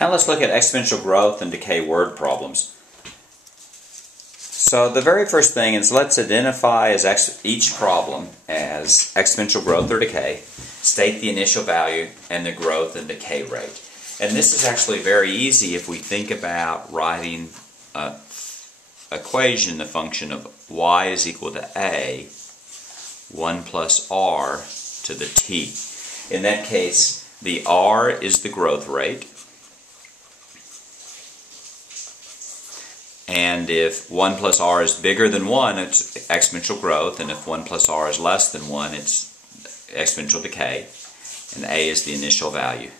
Now let's look at exponential growth and decay word problems. So the very first thing is let's identify each problem as exponential growth or decay, state the initial value and the growth and decay rate. And this is actually very easy if we think about writing an equation, the function of y is equal to a, 1 plus r to the t. In that case, the r is the growth rate. And if 1 plus r is bigger than 1, it's exponential growth. And if 1 plus r is less than 1, it's exponential decay. And a is the initial value.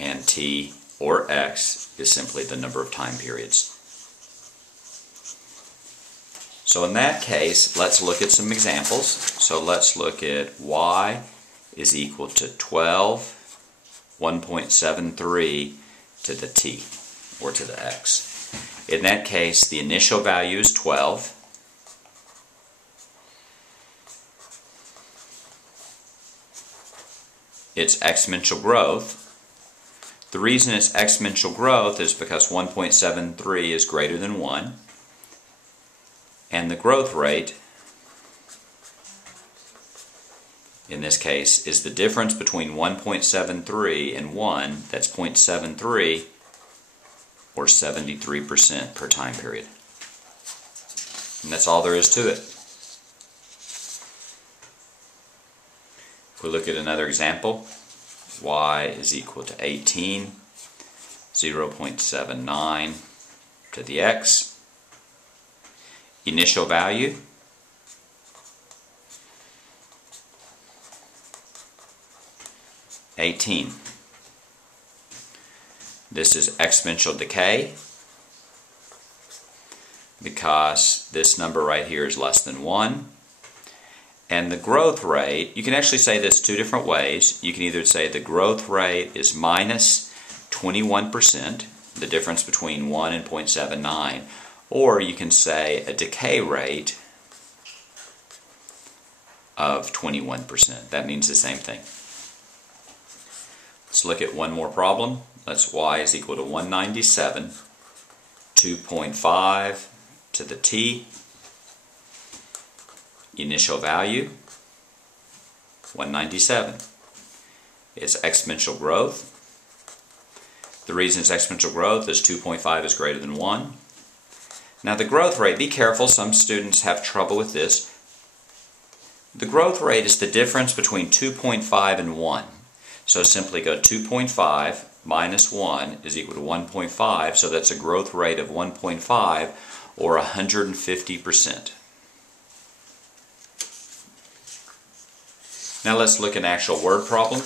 And t, or x, is simply the number of time periods. So in that case, let's look at some examples. So let's look at y is equal to 12, 1.73 to the t, or to the x. In that case, the initial value is 12. It's exponential growth. The reason it's exponential growth is because 1.73 is greater than 1. And the growth rate, in this case, is the difference between 1.73 and 1, that's 0.73, or 73% per time period. And that's all there is to it. If we look at another example, y is equal to 18, 0.79 to the x. Initial value, $18. This is exponential decay because this number right here is less than 1. And the growth rate, you can actually say this two different ways. You can either say the growth rate is minus 21%, the difference between 1 and 0.79, or you can say a decay rate of 21%. That means the same thing. Let's look at one more problem. Let's y is equal to 197, 2.5 to the t. Initial value, 197. It's exponential growth. The reason it's exponential growth is 2.5 is greater than 1. Now the growth rate, be careful, some students have trouble with this. The growth rate is the difference between 2.5 and 1. So simply go 2.5 minus 1 is equal to 1.5, so that's a growth rate of 1.5 or 150%. Now let's look at an actual word problem.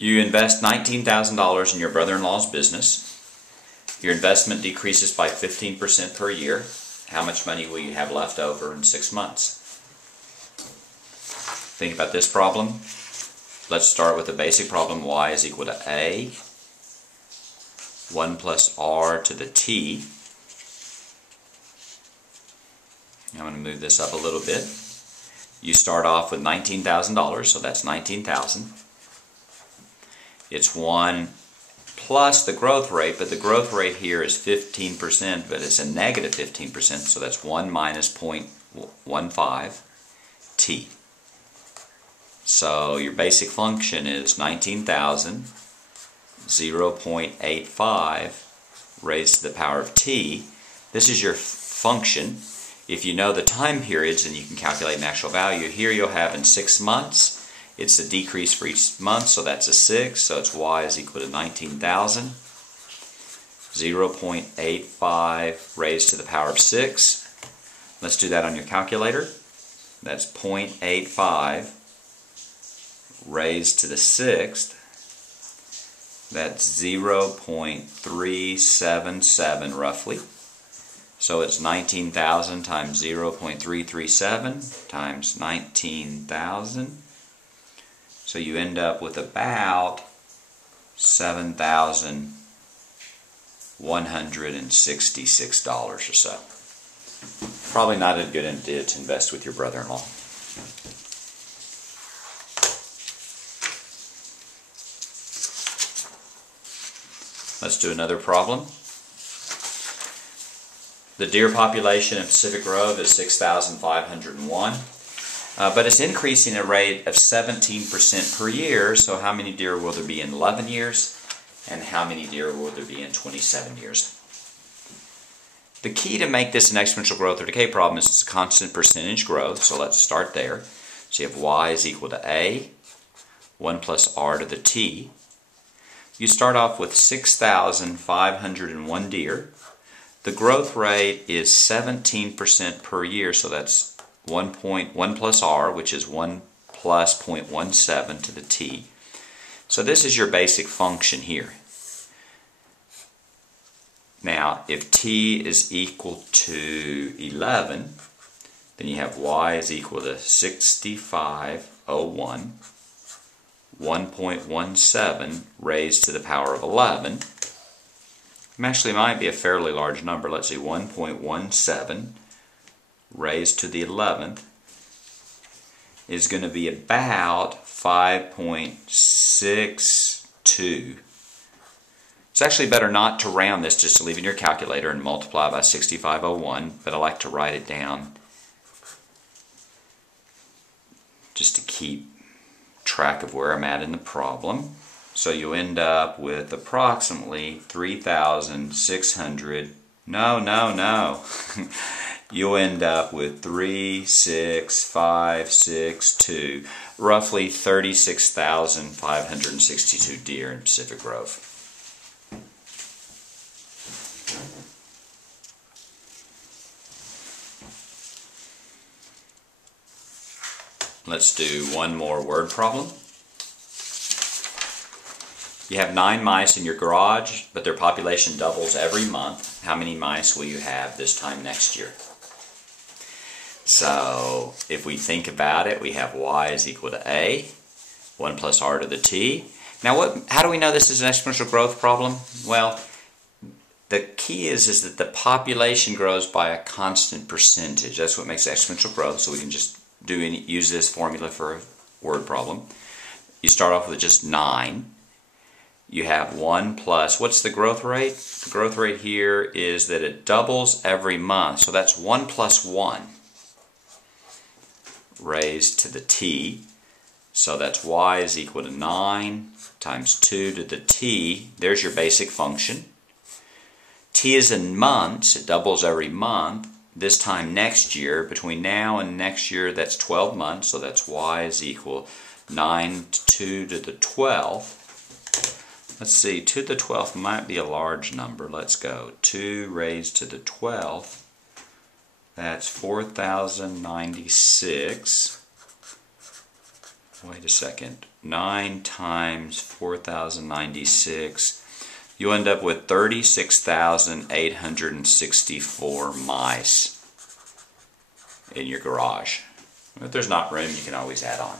You invest $19,000 in your brother-in-law's business. Your investment decreases by 15% per year. How much money will you have left over in 6 months? Think about this problem. Let's start with the basic problem. Y is equal to a, 1 plus r to the t. I'm going to move this up a little bit. You start off with $19,000, so that's $19,000. It's 1 plus the growth rate, but the growth rate here is 15%, but it's a negative 15%, so that's 1 minus 0.15 t. So your basic function is 19,000, 0.85 raised to the power of t. This is your function. If you know the time periods, then you can calculate an actual value. Here you'll have in 6 months. It's a decrease for each month, so that's a 6. So it's y is equal to 19,000. 0.85 raised to the power of 6. Let's do that on your calculator. That's 0.85 raised to the 6th. That's 0.377 roughly. So it's 19,000 times 0.337 times 19,000. So you end up with about $7,166 or so. Probably not a good idea to invest with your brother-in-law. Let's do another problem. The deer population in Pacific Grove is 6,501, but it's increasing at a rate of 17% per year, so how many deer will there be in 11 years, and how many deer will there be in 27 years? The key to make this an exponential growth or decay problem is it's a constant percentage growth, so let's start there. So you have y is equal to a, 1 plus r to the t. You start off with 6,501 deer. The growth rate is 17% per year, so that's 1 plus r, which is 1 plus 0.17 to the t. So this is your basic function here. Now, if t is equal to 11, then you have y is equal to 6501, 1.17 raised to the power of 11. Actually, it might be a fairly large number. Let's see, 1.17 raised to the 11th is going to be about 5.62. It's actually better not to round this, just to leave in your calculator and multiply by 6501, but I like to write it down just to keep track of where I'm at in the problem. So you end up with approximately 3,600, no. You end up with 36562, roughly 36,562 deer in Pacific Grove. Let's do one more word problem. You have 9 mice in your garage, but their population doubles every month. How many mice will you have this time next year? So, if we think about it, we have y is equal to a, 1 plus r to the t. Now, how do we know this is an exponential growth problem? Well, the key is that the population grows by a constant percentage. That's what makes exponential growth, so we can just use this formula for a word problem. You start off with just 9. You have 1 plus, what's the growth rate? The growth rate here is that it doubles every month. So that's 1 plus 1 raised to the t. So that's y is equal to 9 times 2 to the t. There's your basic function. T is in months. It doubles every month. This time next year, between now and next year, that's 12 months. So that's y is equal 9 to 2 to the 12th. Let's see, 2 to the 12th might be a large number. Let's go. 2 raised to the 12th. That's 4,096. Wait a second. 9 times 4,096. You end up with 36,864 mice in your garage. If there's not room, you can always add on.